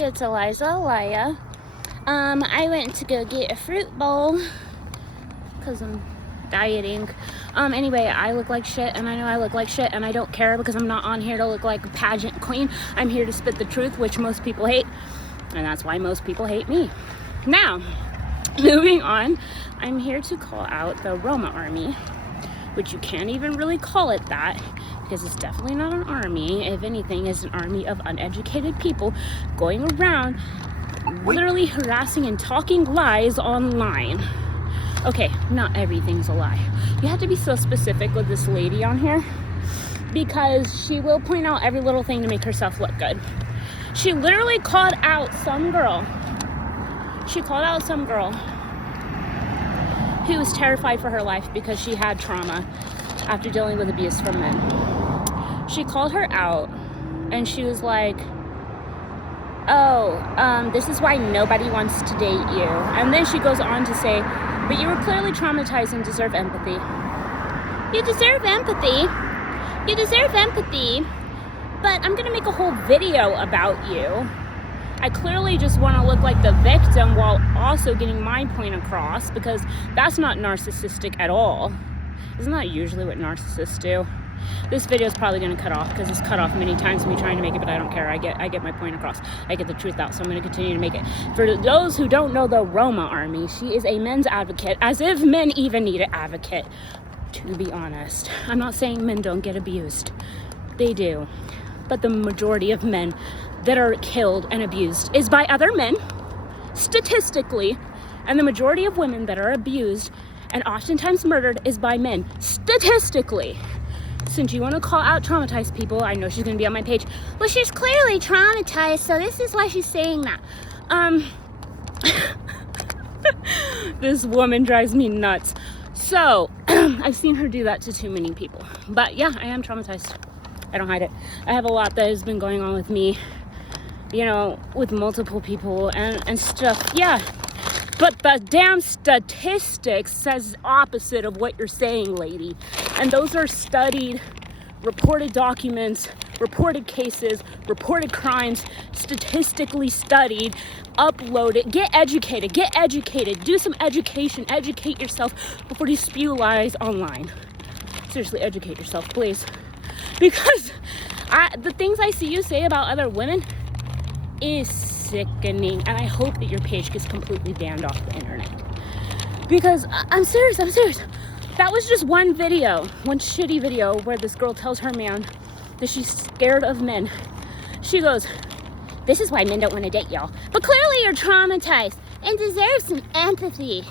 it's Eliza Alaya. I went to go get a fruit bowl because I'm dieting. Anyway, I look like shit, and I know I look like shit, and I don't care because I'm not on here to look like a pageant queen. I'm here to spit the truth, which most people hate, and that's why most people hate me. Now, moving on, I'm here to call out the Roma army, which you can't even really call it that because it's definitely not an army. If anything, it's an army of uneducated people going around literally harassing and talking lies online. Okay, not everything's a lie. You have to be so specific with this lady on here because she will point out every little thing to make herself look good. She literally called out some girl. She called out some girl who was terrified for her life because she had trauma after dealing with abuse from men. She called her out and she was like, this is why nobody wants to date you. And then she goes on to say, but you were clearly traumatized and deserve empathy. You deserve empathy. You deserve empathy. But I'm gonna make a whole video about you. I clearly just want to look like the victim while also getting my point across because that's not narcissistic at all. Isn't that usually what narcissists do? This video is probably going to cut off because it's cut off many times me trying to make it, but I don't care. I get my point across. I get the truth out, so I'm going to continue to make it. For those who don't know the Roma army, she is a men's advocate, as if men even need an advocate, to be honest. I'm not saying men don't get abused. They do. But the majority of men that are killed and abused is by other men, statistically, and the majority of women that are abused and oftentimes murdered is by men, statistically. Since you want to call out traumatized people, I know she's going to be on my page. Well, she's clearly traumatized, so this is why she's saying that. This woman drives me nuts. So, I've seen her do that to too many people. But yeah, I am traumatized. I don't hide it. I have a lot that has been going on with me, you know, with multiple people and stuff. Yeah. But the damn statistics says opposite of what you're saying, lady. And those are studied, reported documents, reported cases, reported crimes, statistically studied, uploaded. Get educated, do some education, educate yourself before you spew lies online. Seriously, educate yourself, please. Because the things I see you say about other women is sickening, and I hope that your page gets completely banned off the internet. Because I'm serious. That was just one video, one shitty video where this girl tells her man that she's scared of men. She goes, this is why men don't want to date y'all. But clearly you're traumatized and deserve some empathy.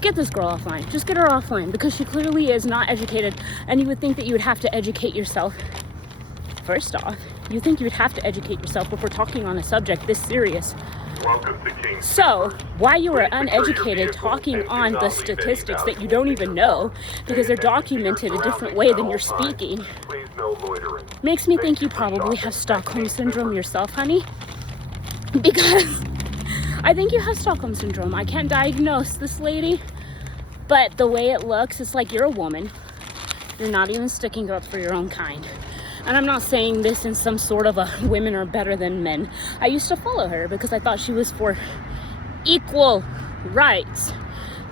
Get this girl offline. Just get her offline because she clearly is not educated, and you would think that you would have to educate yourself. First off, you think you would have to educate yourself before talking on a subject this serious. So, why you are uneducated talking on the statistics that you don't even know because they're documented a different way than you're speaking makes me think you probably have Stockholm Syndrome yourself, honey. Because I think you have Stockholm Syndrome. I can't diagnose this lady, but the way it looks, it's like you're a woman. You're not even sticking up for your own kind. And I'm not saying this in some sort of a women are better than men. I used to follow her because I thought she was for equal rights,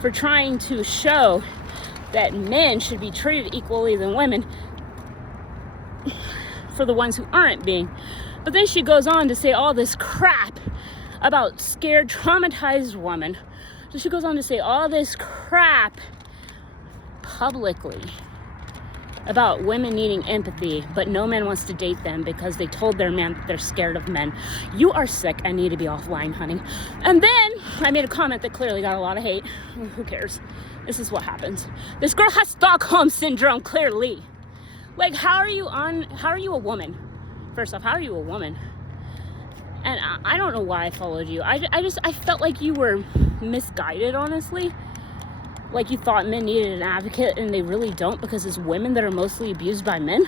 for trying to show that men should be treated equally than women for the ones who aren't being. But then she goes on to say all this crap about scared, traumatized women. So she goes on to say all this crap publicly about women needing empathy, but no man wants to date them because they told their man that they're scared of men. You are sick and need to be offline, honey. And then I made a comment that clearly got a lot of hate. Who cares? This is what happens. This girl has Stockholm Syndrome, clearly. Like, how are you a woman? First off, how are you a woman? And I don't know why I followed you. I felt like you were misguided, honestly. Like you thought men needed an advocate and they really don't because it's women that are mostly abused by men.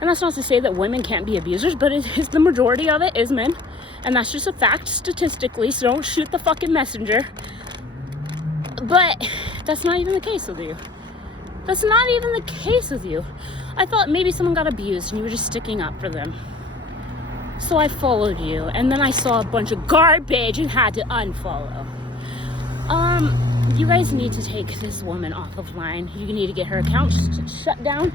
And that's not to say that women can't be abusers, but it is the majority of it is men. And that's just a fact statistically, so don't shoot the fucking messenger. But that's not even the case with you. That's not even the case with you. I thought maybe someone got abused and you were just sticking up for them. So I followed you, and then I saw a bunch of garbage and had to unfollow. You guys need to take this woman off of line. You need to get her account shut down,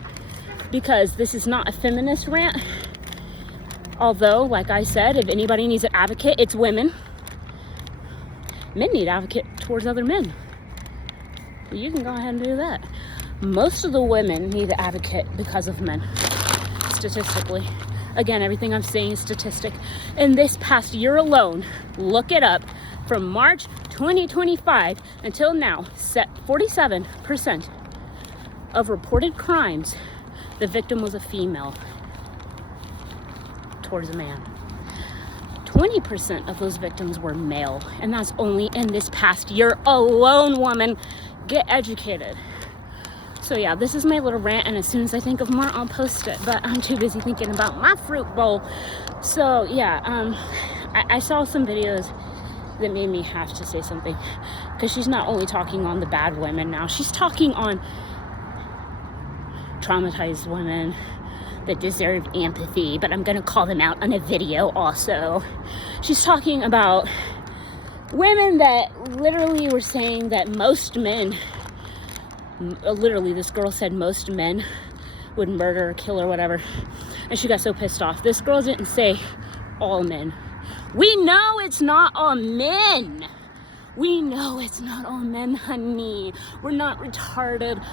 because this is not a feminist rant. Although, like I said, if anybody needs an advocate, it's women. Men need advocate towards other men. You can go ahead and do that. Most of the women need an advocate because of men, statistically. Again, everything I'm saying is statistic. In this past year alone, look it up, from March 2025 until now, 47% of reported crimes, the victim was a female towards a man. 20% of those victims were male, and that's only in this past year alone, woman. Get educated. So yeah, this is my little rant, and as soon as I think of more, I'll post it, but I'm too busy thinking about my fruit bowl. So yeah, I saw some videos that made me have to say something, because she's not only talking on the bad women now, she's talking on traumatized women that deserve empathy, but I'm gonna call them out on a video also. She's talking about women that literally were saying that most men, literally this girl said most men would murder or kill or whatever, and she got so pissed off. This girl didn't say all men. We know it's not all men. We know it's not all men, honey. We're not retarded.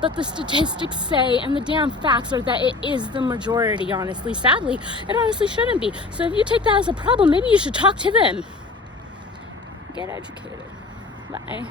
But the statistics say, and the damn facts are, that it is the majority, honestly. Sadly, it honestly shouldn't be. So if you take that as a problem, maybe you should talk to them. Get educated. Bye.